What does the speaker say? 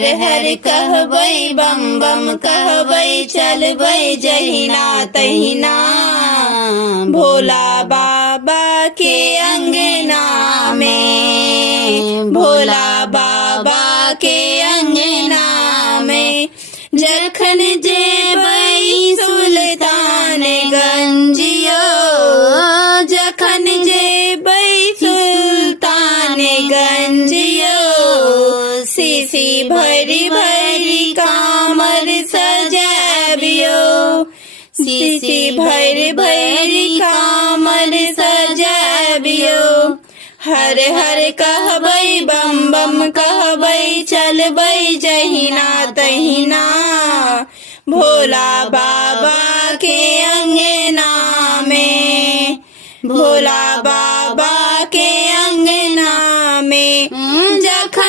हर हर कहबै बम बम कहबै चलबै जहिना तहिना भोला बाबा के अंगना में, भोला बाबा के अंगना में। जखन जेबै सुल्तानगंज यो, जखन जेबै सुल्तानगंज यो, सीसी भरी भरी कामर सजाबियो, सीसी भरी भरी कामर सजाबियो। हर हर कहबै बम बम कहबै चलबै जहिना तहिना भोला बाबा के अंगना में, भोला बाबा